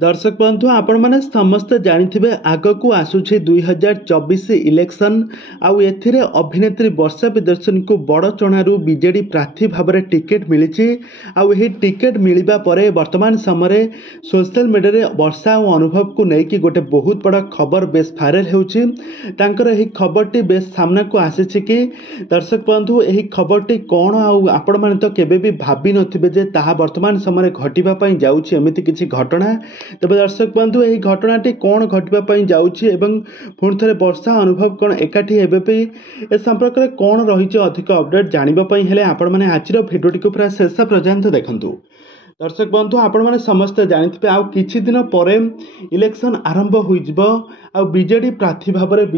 दर्शक बंधु आपण मैंने समस्ते जानी आगक आसूची 2024 इलेक्शन आउ एथिरे अभिनेत्री वर्षा प्रियदर्शनी को बड़ चणारू बीजेडी प्रार्थी भाव में टिकेट मिली आउ यही टिकेट मिलवा पर वर्तमान समय सोशल मीडिया रे वर्षा और अनुभव को लेकिन गोटे बहुत बड़ा खबर बेस भाइराल होची। खबरटी बेस सामना को आसी कि दर्शक बंधु यही खबरटी कौन आपण मैंने तो केबे भी भाभी नथिबे जे ताहा वर्तमान समय घटिबा पई जाउची एमिति किछि घटना। तेज दर्शक बंधु यही घटनाटी कौन घटवाई जाऊँगी पुणी थे वर्षा अनुभव कौन एकाठी हे ए संपर्क में कौन रही अधिक अपडेट जानापी आपण मैंने आज भिडियोटी को पूरा शेष पर्यंत देखूँ। दर्शक बंधु आपण मैंने समस्ते जानी आउ किछि दिन पर इलेक्शन आरंभ हो बीजेडी प्रार्थी भाव में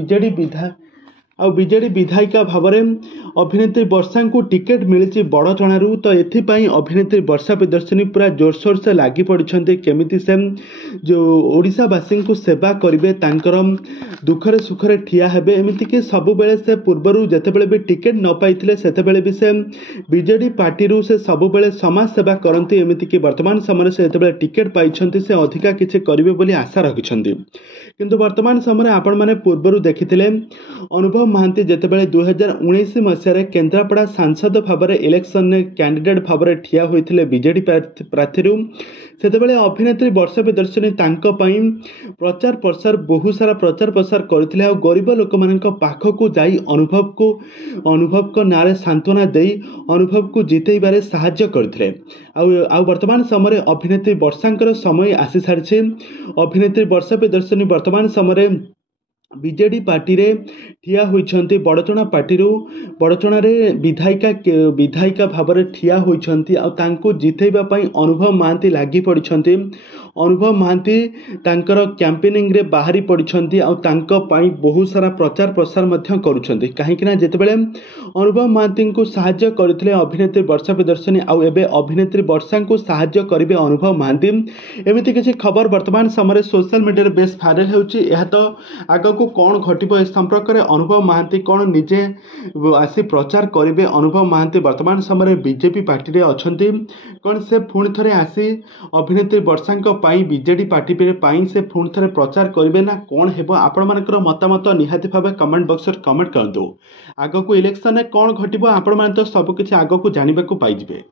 बीजेडी विधायिका भाव में अभिनेत्री वर्षा को टिकेट मिली बड़ चणारू। तो एथिपाई अभिनेत्री वर्षा प्रियदर्शनी पूरा जोरसोर से लगी पड़ती केमिति से जो ओडिशावासी को सेवा करेंगे तांकर दुखरे सुखरे ठिया हेबे एमिति कि सबु बेले से पूर्वरु जेतेबेले भी टिकेट न पाइथिले सेतेबेले भी से बीजेडी पार्टी रू से सबु बेले समाज सेवा करती एमिति कि वर्तमान समय से जेतेबेले टिकेट पाइछंती से अधिका किछि करिवे बोली आशा रखिछंती। किंतु वर्तमान समय आपण माने पूर्वरु देखिथिले अनुभव महांती जेतेबेले 2019 मसीह केन्द्रापड़ा सांसद भाव में इलेक्शन में कैंडिडेट भाव में ठिया होते बीजेडी प्रार्थी सेतेबेले अभिनेत्री वर्षा प्रियदर्शनी प्रचार प्रसार बहुत सारा प्रचार प्रसार करथिले आ गरीब लोक मानक पाखकु जाई अनुभव को नारे सांत्वना दे अनुभव को जितेबारे साहाय्य करथिले। आ वर्तमान समय अभिनेत्री वर्षांकर समय आसी सारी। अभिनेत्री वर्षा प्रियदर्शनी वर्तमान समय बीजेडी पार्टी रे ठिया होइछंती बड़चणा पार्टी बड़चणा रे विधायिका भाव में ठिया होइछंती आ तांको जितेबा पई अनुभव महांती लागी पड़िछंती। अनुभव महांती तांकर कैंपेनिंग रे बाहरी पड़िछंती आ तांको पई बहुत सारा प्रचार प्रसार मध्य करूछंती काहेकि ना जेतेबेले अनुभव महांती को सहाय्य करथिले अभिनेत्री वर्षा प्रियदर्शनी आ एबे अभिनेत्री वर्षा को सहाय्य करिवे अनुभव महांती एमिति किछि खबर वर्तमान समय सोशल मीडिया रे बेस भाइराल होउची। एहा तो आगो को कौन घटिबो ए संपर्क में अनुभव महांती कौन निजे आसी प्रचार करेंगे। अनुभव महांती वर्तमान समय बीजेपी पार्टी रे अछंती कौन से पुणी थे आसी अभिनेत्री वर्षा बीजेडी पार्टी से पुणी थे प्रचार करेंगे ना कौन हेबो आपण मानकर मतामत निहाती भाव कमेंट बॉक्स में कमेंट करंतु। आगो को इलेक्शन में कौन घटिबो आपण माने तो सब किछि आगो को जानिबा को पाइजिबे।